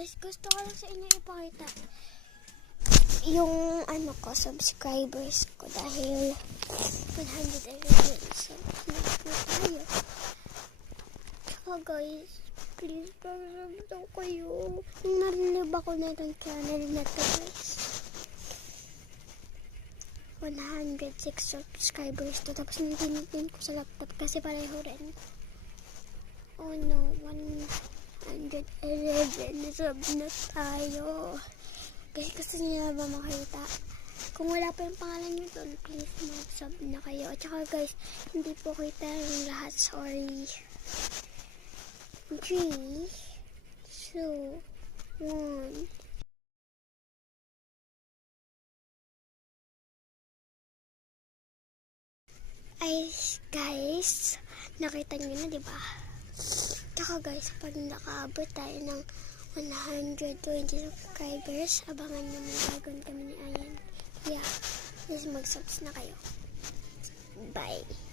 guys, gusto ko lang sa inyo ipakita yung subscribers ko dahil 111 subs na tayo. Tsaka guys, please pag-subscribe kayo. Nung nalilib ako na itong channel na to guys. 106 subscribers to. Tapos nandinitin ko sa laptop kasi pareho rin. Oh no, 111 sub na tayo. Guys, gusto niyo na ba makita? Kung wala pa yung pangalan nyo doon, please mag-sub na kayo. At saka guys, hindi po kita yung lahat. Sorry. 3, 2, 1. Ay, guys, nakita nyo na, diba? Tsaka guys, pag nakaabot tayo ng 120 subscribers, abangan nyo may gagawin kami ni Ayan. Yeah, please mag-subs na kayo. Bye!